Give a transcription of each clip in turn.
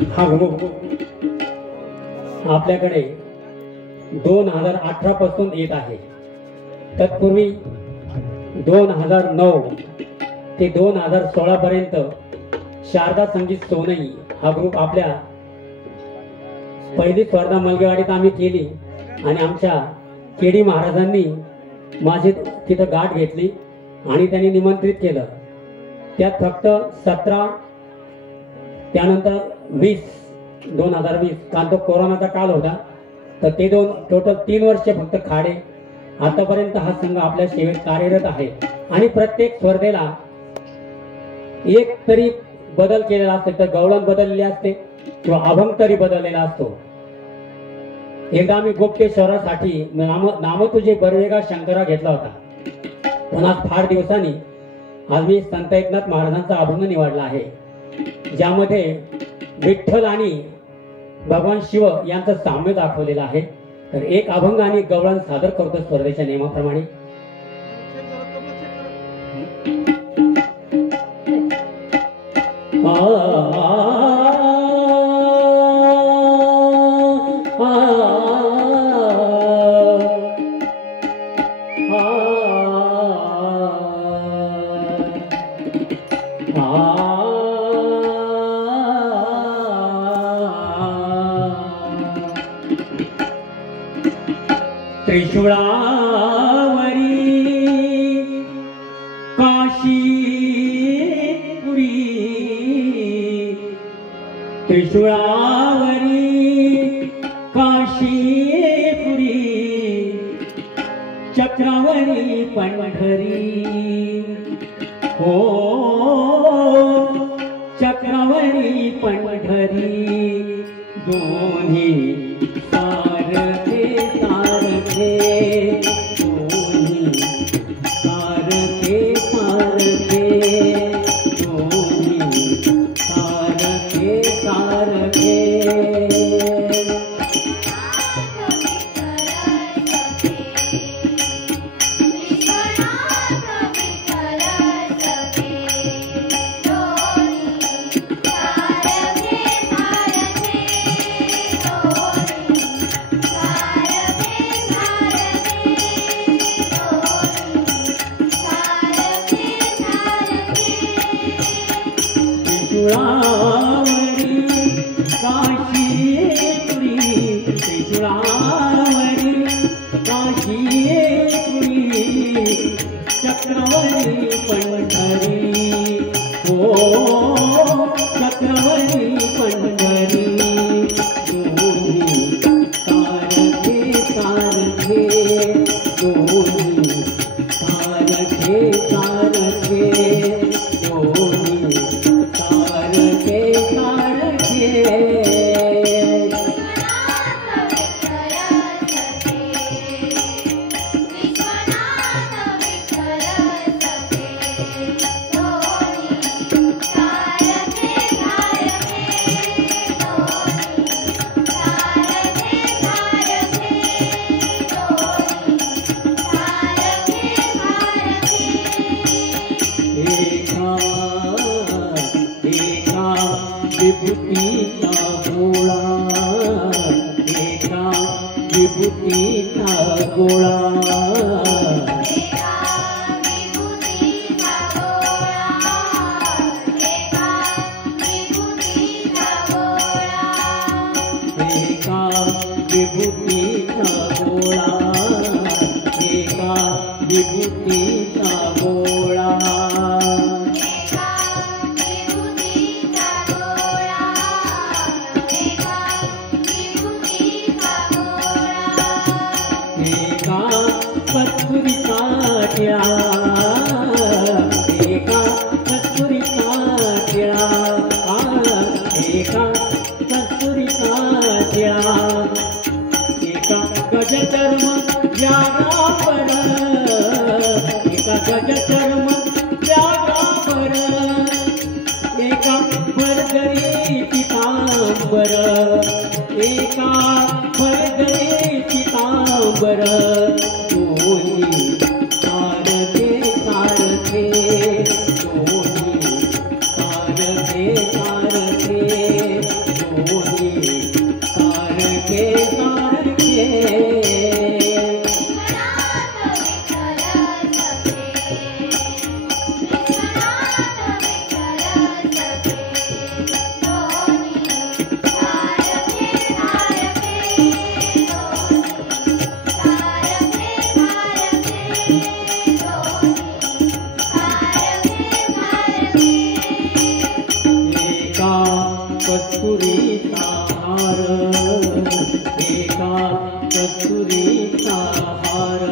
हा घुमू आपल्याकडे 2018 पासून येत आहे। तत्पूर्वी 2009 ते 2016 पर्यंत शारदा संगीत सोनई हा ग्रुप आपल्या पहिली स्पर्धा मलगेवाडीत आम्ही केली आणि आमच्या केडी महाराजांनी माझी तिथं गाठ घेतली आणि त्यांनी निमंत्रित केलं। त्यात फक्त 17 त्यानंतर 2020 कारण तो कोरोनाचा काळ होता, तर ते टोटल 3 वर्ष फक्त खाडे। आतापर्यंत हा संघ आपल्या सेवेत कार्यरत आहे आणि प्रत्येक स्पर्धेला एक तरी बदल केलेला असतो, तर गवळण बदललेली असते किंवा अभंग तरी बदललेला असतो। एकदा आम्ही गुप्तेश्वरासाठी नाम तुझे बरवेगा शंकरा घेतला होता, पण आज फार दिवसांनी आज मी संत एकनाथ महाराजांचा अभंग निवडला आहे, ज्यामध्ये विठ्ठल आणि भगवान शिव यांचं साम्य दाखवलेलं आहे। तर एक अभंग आणि गवळण सादर करतो स्पर्धेच्या नियमाप्रमाणे। त्रिशूळावरी काशीपुरी, त्रिशूळावरी काशीपुरी, चक्रावरी पंढरी हो, चक्रावरी पंढरी दोन्ही सारखे सारखे, दोन्ही सारखे सारखे, दोन्ही सारखे सारखे। त्रिशूळावरी काशीपुरी, त्रिशूळावरी काशीपुरी, चक्रवरी पंढरी हो, चक्रवरी पंढरी दोन्ही सारखे सारखे, दोन्ही सारखे सारखे, दोन्ही सारखे सारखे। विभूतीचा गोळा, एका विभूतीचा गोळा, एका विभूतीचा गोळा, एका विभूतीचा गोळा, एका विभूतीचा गोळा, एका विभूतीचा गोळा। कस्तुरी काट्या, एका कस्तुरी काट्या, एका कस्तुरी काट्या, एका गजचर्म व्यागापर, एका गजचर्म व्यागापर, एका भरगरी पितांबर, एका भरगरी पितांबर, दोन्ही सारखे सारखे, दोन्ही सारखे सारखे, कस्तुरीचा हार एका कस्तुरीचा हार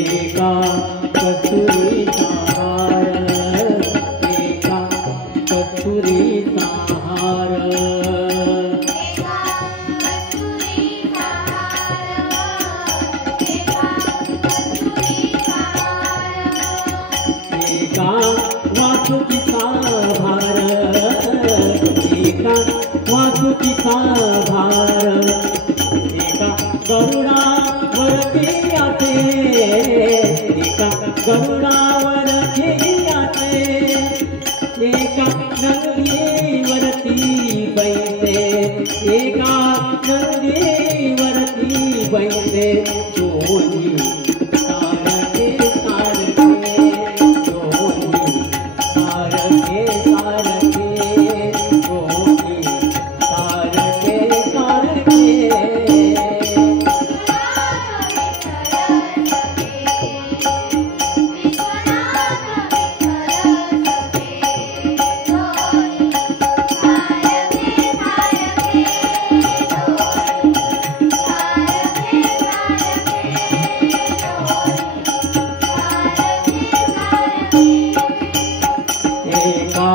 एका कस्तुरीचा हार एका कस्तुरीचा हार एका वासुकीचा भार एका वासुकीचा भार एका गरुडावरती आते एका गरुडावरती आते एका नंदीवरती बैसे एका नंदीवरती बैसे दोन्ही सारखे सारखे दोन्ही सारखे सारखे दोन्ही सारखे सारखे एका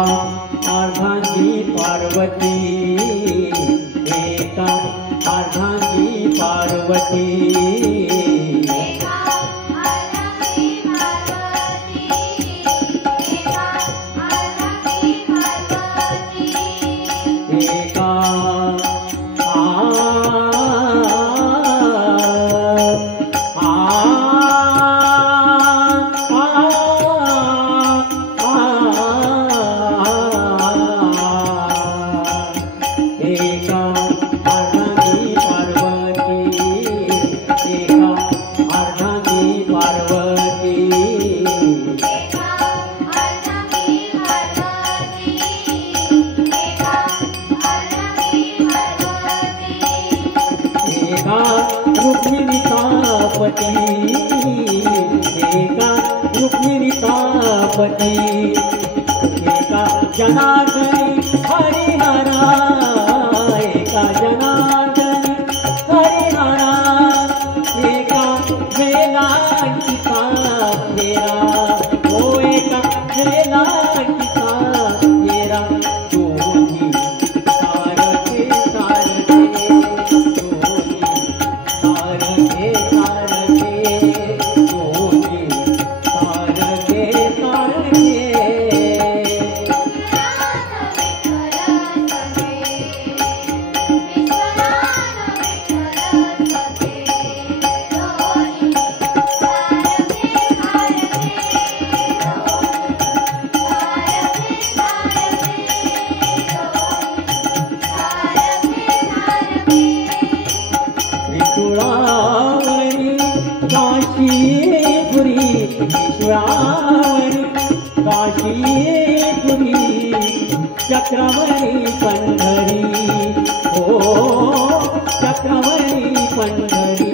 अर्धांगी पार्वती एका अर्धांगी पार्वती एका एका अर्धांगी पार्वती एका अर्धांगी पार्वती एका रुक्मिणीचा पती एका रुक्मिणीचा पती एका जनार्दनी हरिहरा एका जनार्दनी हरिहरा एका वेलांटिका फेरा ओ एका वेलांटिका फेरा दोन्ही सारखे सारखे दोन्ही सारखे सारखे दोन्ही सारखे सारखे विष्णुरावरी काशीपुरी विष्णुरावरी काशीपुरी चक्रवरी पंढरी ओ चक्रवरी पंढरी